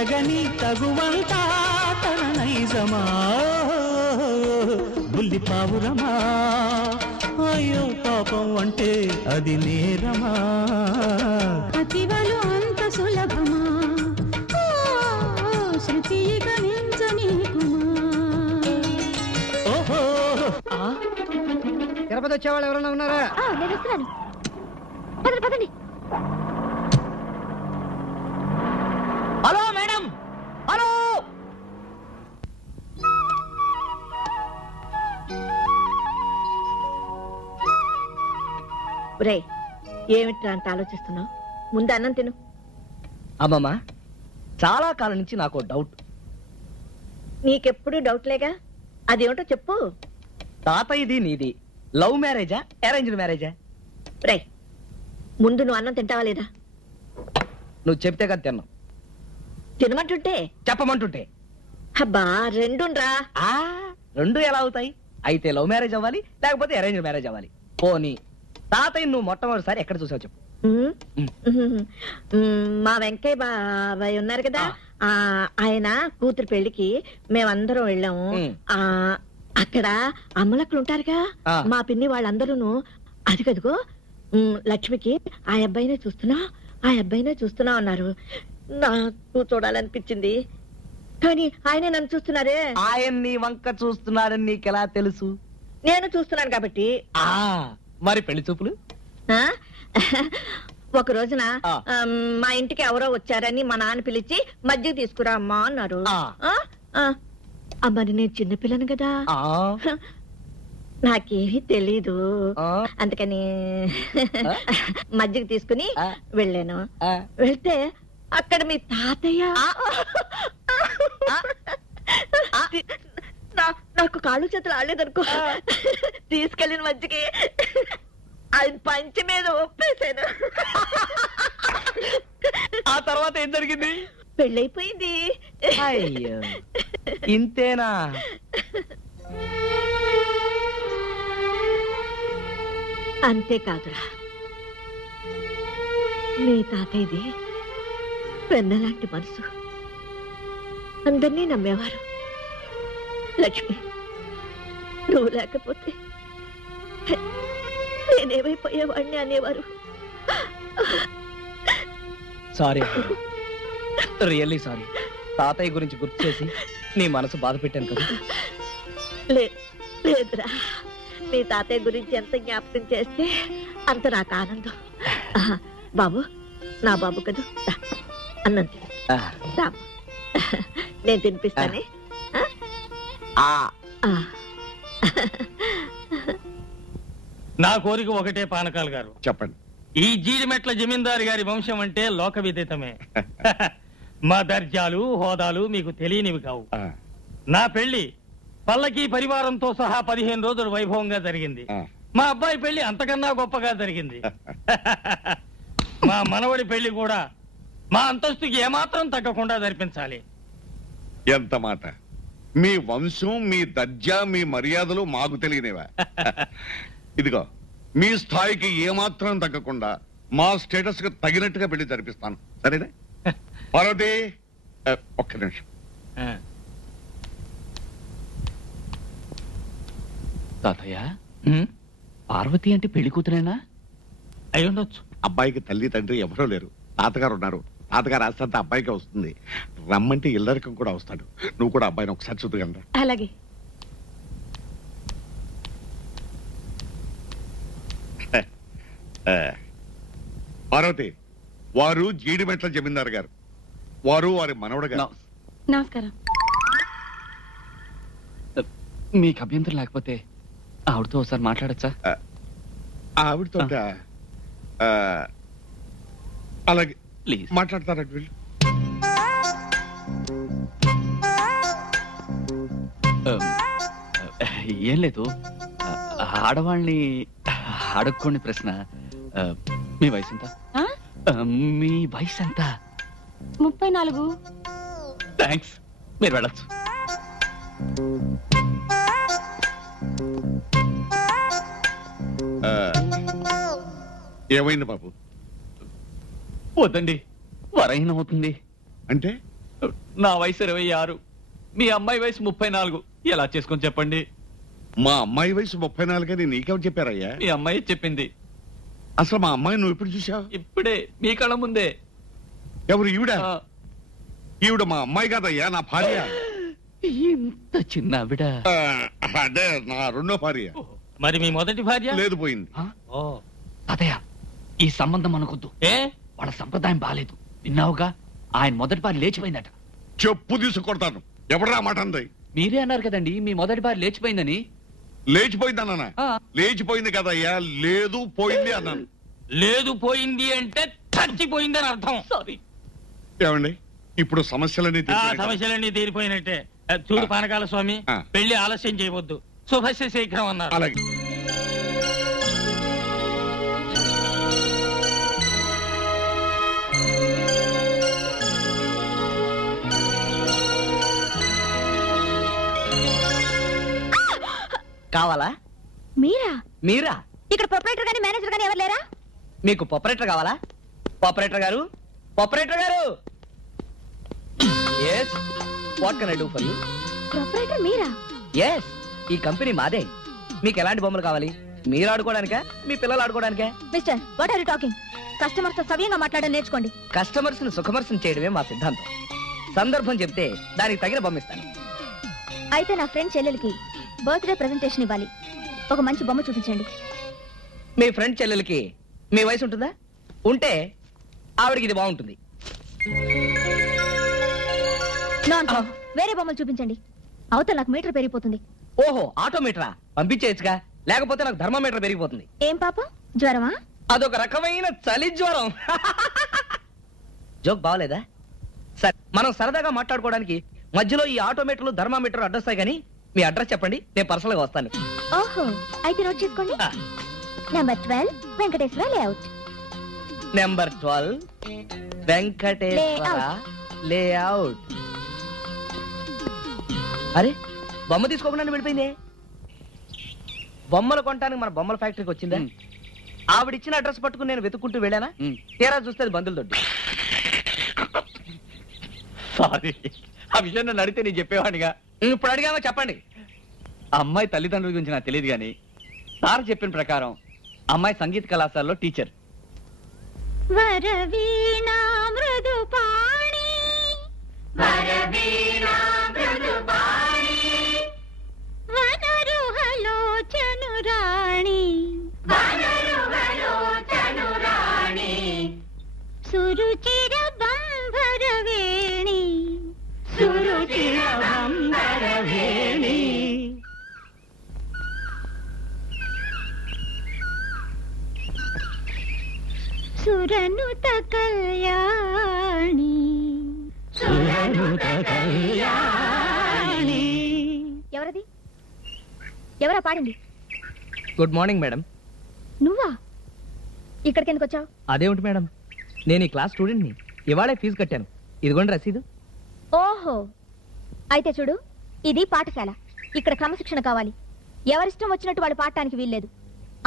ఎరగని తగువంతా తన నైజమా బుల్లి పావురమా అయ్యో పాపం అంటే అది నేరమా అతివలు అంత సులభమా శృతి ఓహో తిరుపతి వచ్చేవాళ్ళు ఎవరైనా ఉన్నారా? నేను వస్తున్నాను. పదండి పదండి. Hello madam, hello. రే ఏమిట్రా అంత ఆలోచిస్తున్నావు? ముందు అన్నం తిను. అమ్మమ్మ, చాలా కాలం నుంచి నాకు డౌట్. నీకెప్పుడు డౌట్లేగా, అదేమిటో చెప్పు. తాతయ్యది నీది లవ్ మ్యారేజా అరేంజ్డ్ మ్యారేజా? రే ముందు నువ్వు అన్నం తింటావా లేదా? నువ్వు చెప్తే కదా తిన్నావు. తినమంటుంటే చెప్పమంటుంటే అబ్బా రెండురా. రెండు ఎలా అవుతాయి? అయితే లవ్ మ్యారేజ్ అవ్వాలి, లేకపోతే అరేంజ్ మ్యారేజ్ అవ్వాలి. పోనీ తాతయ్య నువ్వు మొట్టమొదటిసారి ఎక్కడ చూసావు చెప్పు. మా వెంకయ్య బాబాయ్ ఉన్నారు కదా, ఆయన కూతురు పెళ్లికి మేమందరం వెళ్ళాము. అక్కడ అమ్మలక్కలు ఉంటారుగా, మా పిన్ని వాళ్ళందరూ అది కదుగో లక్ష్మికి ఆ అబ్బాయినే చూస్తున్నా అన్నారు. నాకు చూడాలనిపించింది, కానీ ఆయనే నన్ను చూస్తున్నారే. ఆయన నీ వంక చూస్తున్నాడని నీకెలా తెలుసు? నేను చూస్తున్నాను కాబట్టి. మరి పెళ్లి చూపులు? ఒక రోజున మా ఇంటికి ఎవరో వచ్చారని మా నాన్న పిలిచి మజ్జిగ తీసుకురా అమ్మా అన్నారు. మరి నేను చిన్నపిల్లను కదా, నాకేమీ తెలీదు. అందుకని మజ్జిగ తీసుకుని వెళ్ళాను. వెళ్తే అక్కడ మీ తాతయ్య నాకు కాళ్ళు చేతులు ఆడలేదనుకో, తీసుకెళ్ళిన మజ్జిగి ఆయన పంచి మీద ఒప్పేశాను. ఆ తర్వాత ఏం జరిగింది? పెళ్ళైపోయింది. అయ్యో, ఇంతేనా? అంతేకాదురా, నీ తాతయ్యది పెన్నలాంటి మనసు, అందరినీ నమ్మేవారు. లక్ష్మి, నువ్వు లేకపోతే నేనేమైపోయేవాడిని అనేవారు. Sorry, really sorry. తాతయ్య గురించి గుర్తు చేసి నీ మనసు బాధ పెట్టాను కదా. లేదురా, నీ తాతయ్య గురించి ఎంత జ్ఞాపకం చేస్తే అంత నాకు ఆనందం. బాబు, నా బాబు కదా, అన్నం తిను. నేను తినిపిస్తానే. నా కోరిక ఒకటే పానకాలు గారు. చెప్పండి. ఈ జీడిమెట్ల జమీందారు గారి వంశం అంటే లోక విదితమే. మా దర్జాలు హోదాలు మీకు తెలియనివి కావు. నా పెళ్లి పల్లకి పరివారంతో సహా 15 రోజులు వైభవంగా జరిగింది. మా అబ్బాయి పెళ్లి అంతకన్నా గొప్పగా జరిగింది. మా మనవడి పెళ్లి కూడా మా అంతస్తుకి ఏమాత్రం తగ్గకుండా జరిపించాలి. ఎంత మాట! మీ వంశం, మీ దర్జా, మీ మర్యాదలు మాకు తెలియనివా? ఇదిగో, మీ స్థాయికి ఏమాత్రం తగ్గకుండా మా స్టేటస్ కు తగినట్టుగా పెళ్లి జరిపిస్తాను, సరేనా? పార్వతి, ఒక్క నిమిషం. తాతయ్య, పార్వతి అంటే పెళ్లి కూతురేనా? అయి ఉండొచ్చు. అబ్బాయికి తల్లి తండ్రి ఎవరో లేరు, తాతగారు ఉన్నారు. తాతగారు ఆస్తంతా అబ్బాయికి వస్తుంది. రమ్మంటే ఇల్లరికం కూడా వస్తాడు. నువ్వు కూడా అబ్బాయిని ఒకసారి చూద్దుగలరా? అలాగే. పార్వతి, వారు జీడిమెట్ల జమీందారు గారు, వారు వారి మనవడు గారు. నమస్కారం. మీకు అభ్యంతరం లేకపోతే ఆవిడతో ఒకసారి మాట్లాడచ్చా? ఆవిడతో అలాగే ప్లీజ్ మాట్లాడతారంట వీళ్ళు. ఏం లేదు, ఆడవాళ్ళని అడుక్కోండి ప్రశ్న. మీ వయసు ఎంత? మీ వయసు ఎంత? 34. థ్యాంక్స్, మీరు వెళ్ళచ్చు. ఏమైంది బాబు? వద్దండి, వరహీనం అవుతుంది. అంటే నా వయసు 26, మీ అమ్మాయి వయసు 34. ఎలా చేసుకొని చెప్పండి? మా అమ్మాయి వయసు 34 అని నీకెవరు చెప్పారయ్యా? మీ అమ్మాయి చెప్పింది. అసలు మా అమ్మాయి నువ్వు ఎప్పుడు చూసావు? ఇప్పుడే మీ కళ్ళ ముందే. ఎవరు ఈవిడ? ఈవిడ మా అమ్మాయి కాదయ్యా, నా భార్య. ఇంత చిన్న ఆవిడ. అదే నా రెండో భార్య. మరి మీ మొదటి భార్య? లేదు, పోయింది. ఓ తాతయ్య, ఈ సంబంధం మనకొద్దు. ఏ? వాళ్ళ సంప్రదాయం బాలేదు. విన్నావుగా, ఆయన మొదటి భార్య లేచిపోయిందట. చెప్పు తీసుకొడతాను. ఎవడరా మాట అంది? మీరే అన్నారు కదండి మీ మొదటి భార్య లేచిపోయిందని. లేచిపోయిందన్నా? లేచిపోయింది కదయ్యా, లేదు పోయింది అన్నాను. లేదు పోయింది అంటే చచ్చిపోయిందని అర్థం. సారీ. ఏమండి, ఇప్పుడు సమస్యలన్నీ సమస్యలన్నీ తీరిపోయినట్టే. చూడు పానకాల స్వామి, పెళ్లి ఆలస్యం చేయవద్దు, శుభస్య శీఘ్రం అన్నారు. అలాగే. కావాలా? మీరా? ఇక్కడ ప్రొపరేటర్ గాని మేనేజర్ గాని ఎవరు లేరా? మీకు పొపరేటర్ కావాలా? పొపరేటర్ గారు, పొపరేటర్ గారు. yes what can I do for you? Proprietor మీరా? yes, ఈ కంపెనీ మాదే. మీకు ఎలాంటి బొమ్మలు కావాలి? మీరు ఆడుకోవడానికా, మీ పిల్లలు ఆడుకోవడానికా? Mister what are you talking? Customers తో సవ్యంగా మాట్లాడడం నేర్చుకోండి. కస్టమర్స్ ని సుఖమర్శం చేయడమే మా సిద్ధాంతం. సందర్భం చెప్తే దానికి తగిన బొమ్మ ఇస్తాను. అయితే నా ఫ్రెండ్ చెల్లెలికి బర్త్డే ప్రెజెంటేషన్ ఇవ్వాలి. ఒక మంచి బొమ్మ చూపించండి. మీ ఫ్రెండ్ చెల్లెలకి మీ వయసు ఉంటుందా? ఉంటే ఆవిడకి ఇది బాగుంటుంది. వేరే బొమ్మలు చూపించండి. అవతల నాకు మీటర్ పెరిగిపోతుంది. ఓహో, ఆటోమీటరా? పంపించేయచ్చుగా, లేకపోతే నాకు థర్మోమీటర్ పెరిగిపోతుంది. ఏం పాపం, జ్వరమా? అదొక రకమైన చలి జ్వరం. జోక్ బాగలేదా? సరే, మనం సరదాగా మాట్లాడుకోవడానికి మధ్యలో ఈ ఆటోమీటర్లు థర్మామీటర్ అడ్రస్ కానీ మీ అడ్రస్ చెప్పండి, నేను పర్సనల్ గా వస్తాను. ఓహో, అయితే నోట్ చేసుకోండి. Number 12 Venkateswara layout. Number 12 Venkateswara layout. అరే, బొమ్మ తీసుకోకుండా వెళ్ళిపోయిందే. బొమ్మలు కొనడానికి మన బొమ్మల ఫ్యాక్టరీకి వచ్చిందా? ఆవిడిచ్చిన అడ్రస్ పట్టుకుని నేను వెతుక్కుంటూ వెళ్ళానా? తీరా చూస్తే అది బంధువులు దొడ్డి. సారీ, ఆ విషయం నన్ను అడిగితే నేను చెప్పేవాడిగా. ఇప్పుడు అడిగామో చెప్పండి. అమ్మాయి తల్లిదండ్రుల గురించి నాకు తెలియదు కానీ సార్ చెప్పిన ప్రకారం అమ్మాయి సంగీత కళాశాలలో టీచర్. వరవీణా మృదుపాణి, వరవీణా మృదుపాణి, వనరుహలోచనురాణి, వనరుహలోచనురాణి, సురుచిర బంభరవేణి, సురుచిర బంభరవేణి. సురనుత కళ్యాణి, సురనుత కళ్యాణి. ఎవరది? ఎవరా పాడింది? Good morning madam. నువ్వా? ఇక్కడికి ఎందుకు వచ్చావు? అదేమిటి మేడం, నేను ఈ క్లాస్ స్టూడెంట్ని. ఇవాళే ఫీజు కట్టాను. ఇదిగోండి రసీదు. ఓహో, అయితే చూడు, ఇది పాఠశాల. ఇక్కడ క్రమశిక్షణ కావాలి. ఎవరిష్టం వచ్చినట్టు వాళ్ళు పాడటానికి వీల్లేదు.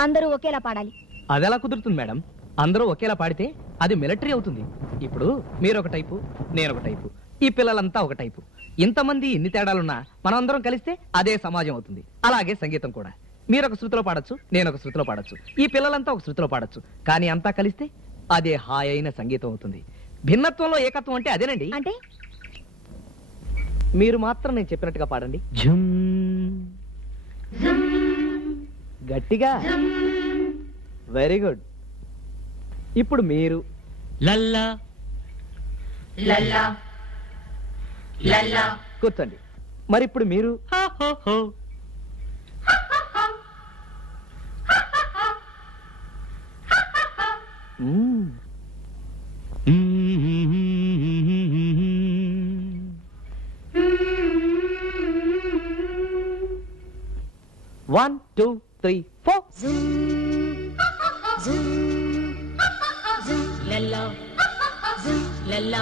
అందరూ ఒకేలా పాడాలి. అదెలా కుదురుతుంది మేడం? అందరూ ఒకేలా పాడితే అది మిలిటరీ అవుతుంది. ఇప్పుడు మీరు ఒక టైపు, నేను ఒక టైపు, ఈ పిల్లలంతా ఒక టైపు. ఇంతమంది ఇన్ని తేడాలున్నా మనం అందరం కలిస్తే అదే సమాజం అవుతుంది. అలాగే సంగీతం కూడా. మీరు ఒక శృతిలో పాడొచ్చు, నేను ఒక శృతిలో పాడొచ్చు, ఈ పిల్లలంతా ఒక శృతిలో పాడొచ్చు. కానీ అంతా కలిస్తే అదే హాయైన సంగీతం అవుతుంది. భిన్నత్వంలో ఏకత్వం అంటే అదేనండి. అంటే మీరు మాత్రం నేను చెప్పినట్టుగా పాడండి. గట్టిగా. Very good. ఇప్పుడు మీరు లల్లా లల్లా లల్లా కూర్చోండి. మరి ఇప్పుడు మీరు మ్మ్. 1 2 3 4. లల్లా లల్లా